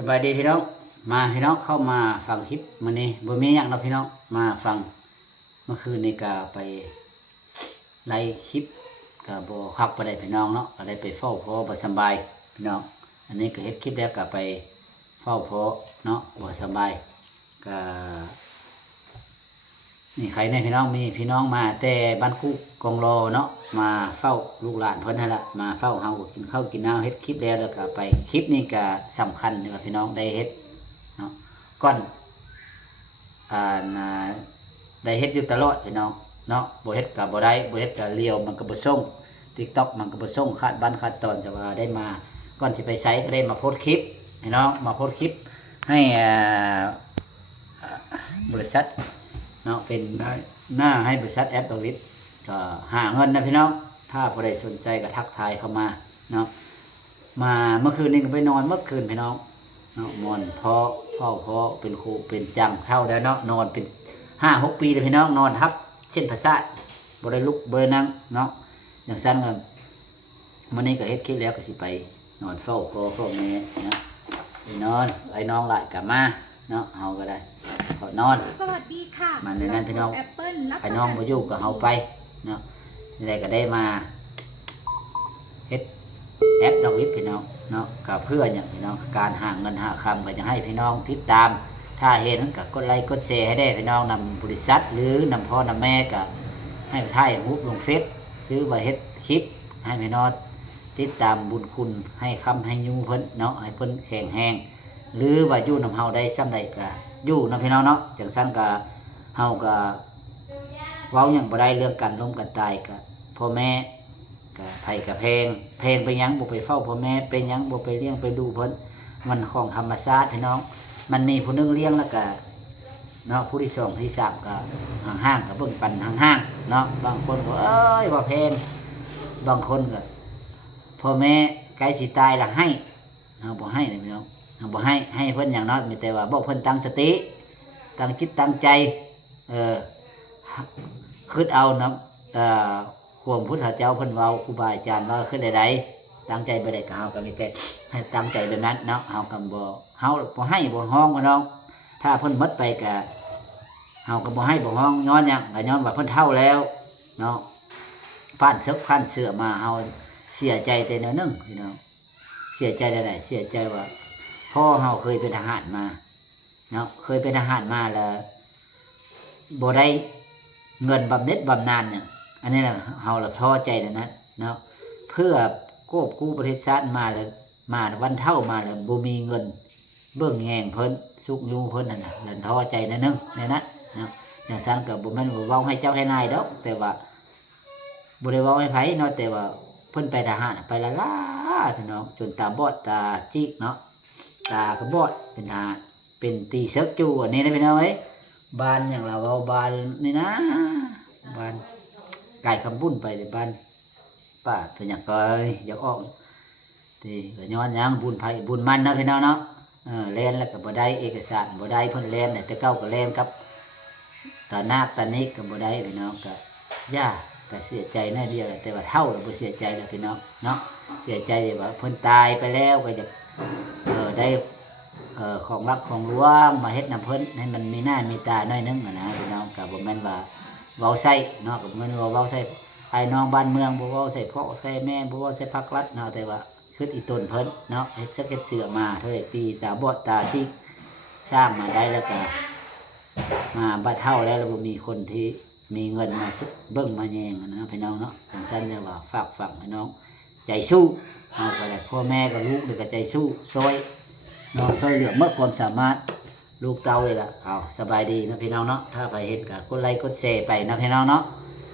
สบายดีพี่น้อง มาพี่น้องเข้ามาฟังคลิปมื้อนี้บ่มีหยังเราพี่น้อง มาฟังเมื่อคืนนี้ก็ไปไล่คลิปก็บ่คักบ่ได้พี่น้องเนาะก็ได้ไปเฝ้าพ่อบ่สบายพี่น้อง อันนี้ก็เฮ็ดคลิปแล้วก็ไปเฝ้าพ่อเนาะบ่สบายก็ นี่ใครในพี่น้องมีพี่น้องมาแต่บ้านกุกกองรอเนาะมาเฝ้าลูกหลานเพิ่นนั่นละมาเฝ้าเฮากินข้าวกินน้ำเฮ็ดคลิปแล้วแล้วก็ไปคลิปนี้ก็สำคัญนะครับพี่น้องได้เฮ็ดเนาะก่อนอ่านได้เฮ็ดอยู่ตลอดพี่น้องเนาะบ่เฮ็ดก็บ่ได้บ่เฮ็ดก็เลี้ยวมันก็บ่ส่ง TikTok มันก็บ่ส่งคาดบันคาดตอนจะว่าได้มาก่อนสิไปใช้ก็ได้มาโพสต์คลิปพี่น้องมาโพสต์คลิปให้อ่าบริษัท เนาะเป็นหน้าให้บริษัทแอปตวิทก็หาเงินนะพี่น้องถ้าผู้ใดสนใจก็ทักทายเข้ามาเนาะมาเมื่อคืนนี้ก็ไปนอนเมื่อคืนพี่น้องเนาะนอนเพราะเฝ้าเพราะเป็นครูเป็นจังเท่าแล้วเนาะนอนเป็นห้าหกปีเลยพี่น้องนอนทับเส้นประสาทบริลุกบรินั่งเนาะอย่างสั้นก็วันนี้ก็เฮ็ดคลิปแล้วก็สิไป นอนเฝ้าพ่อเฝ้าแม่เนาะไปนอนไอ้น้องหลายกลับมาเนาะเอาก็ได้ ก็นอน สวัสดีค่ะมาในนั้นพี่น้อง แอปเปิ้ลรับไอ้น้องมาอยู่กับเฮาไปเนาะนี่แหละก็ได้มาเฮ็ดแอปดอกลิฟพี่น้องเนาะกับเพื่ออย่างพี่น้องการหาเงินหาคำก็จะให้พี่น้องติดตาม ถ้าเห็นก็กดไลค์กดแชร์ให้ได้พี่น้องนำบริษัท หรือนำพ่อนำแม่ก็ให้ถ่ายรูปลงเฟซหรือว่าเฮ็ดคลิปให้พี่น้องติดตามบุญคุณให้คำให้ยูเพิ่นเนาะให้เพิ่นแข็งแรง หรือว่าอยู่นำเฮาได้ซ้ำใดก็อยู่นำพี่น้องเนาะจังซั่นก็เฮาก็เว้าอย่งบ่ได้เรื่องการล้มกันตายก็พ่อแม่ก็ไผกับเพลงเพลงไปหยังบ่ไปเฝ้าพ่อแม่ไปหยังบ่ไปเลี้ยงไปดูเพิ่นมันของธรรมชาติพี่น้อง มันมีผู้นึงเลี้ยงแล้วก็เนาะผู้ที่สองที่สามก็ห่างๆก็เบิ่งปันห่างๆเนาะบางคนก็เอ้ยว่าเพงบางคนก็พ่อแม่ใกล้สิตายละให้เฮาบ่ให้เลยพี่น้อง บ่ให้ให้เพิ่นอย่างน้อยมีแต่ว่าบอกเพิ่นตั้งสติตั้งจิตตั้งใจเออคิดเอานะเอ่อความพุทธเจ้าเพิ่นเว้าครูบาอาจารย์ว่าคือใดๆตั้งใจบ่ได้ก็เฮาก็มีแต่ให้ตั้งใจแบบนั้นเนาะเฮาก็บ่เฮาบ่ให้บ่ฮ้องว่น้องถ้าเพิ่นหมดไปก็เฮาก็บ่ให้บ่ฮ้องย้อนหยังก็ย้อนว่าเพิ่นเฒ่าแล้วเนาะผ่านซึกผ่านเสือมาเฮาเสียใจแต่น้อยนึงพี่น้องเสียใจได้ไดเสียใจว่า พ่อเฮาเคยเป็นทหารมาเนาะเคยเป็นทหารมาแล้วบ่ได้เงินบำเหน็จบำนาญเนี่ยอันนี้แหละเฮาละท้อใจนะนะเนาะเพื่อโกบกู้ประเทศชาติมาแล้วมาวันเท่ามาแล้วบ่มีเงิน เบื้องแงงเพิ่นสุกยูเพิ่นนั่นน่ะแล้วท้อใจนะนึงในนั้นเนาะอย่างนั้นก็บ่แม่นว่เว้าให้เจ้าให้นายดอก แต่ว่าบ่ได้เว้าให้ไผเนาะแต่ว่าเพิ่นไปทหารไปละล่าพี่น้องจนตาบอดตาจิกเนาะ ตาก็บอดเป็นทหาเป็นตีเสกจูอันนี้นะพี่น้องเอ้ยบ้านอย่างเราเอาบ้านนี่นะบ้านไก่คำบุญไปเลยบ้านป้าเป็นอย่างก็อยากออกทีก็ย้อนยังบุญไผ่บุญมันนะพี่น้องเนาะเออเล่นแล้วก็บ่ได้เอกสารบ่ได้เพิ่นเล่นแต่เก้าก็เล่นครับตานาตานิกก็บ่ได้พี่น้องก็ย่าก็เสียใจน่เดียวแหละแต่ว่าเท่าเราบ่เสียใจแล้วพี่น้องเนาะเสียใจว่าเพิ่นตายไปแล้วก็จะ เออได้เออของรักของหลวงมาเฮ็ดน้ำเพิ่นให้มันมีหน้ามีตาหน่อยนึงอะนะพี่น้องกับบ่แม่นว่าเว้าใส่เนาะกับแม่นว่าเว้าใส่ไอ้น้องบ้านเมืองบ่เว้าใส่พ่อใส่แม่บ่เว้าใส่พักรัฐเนาะแต่ว่าคืออีต้นเพิ่นเนาะเฮ็ดสักเฮ็ดเสือมาเท่าไหร่ปีตาบอดตาที่สร้างมาได้แล้วก็มาบัดเท่าแล้วแล้วบ่มีคนที่มีเงินมาเบิ่งมาแยงอะนะพี่น้องเนาะจังซั่นจะว่าฝากฝังพี่น้อง ใจสู้ เอาไปเลยพ่อแม่กับลูกเดี๋ยวก็ใจสู้ซอยน้องซอยเหลือเมื่อความสามารถลูกเต้าเลยล่ะเอาสบายดีนะพี่น้องเนาะถ้าไปเห็นกับกดไลค์กดแชร์ไปนะพี่น้องเนาะ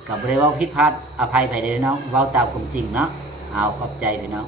กับบริวารพิดพลาดอภัยไปเลยน้องเว้าตามความจริงเนาะเอาขอบใจพี่น้อง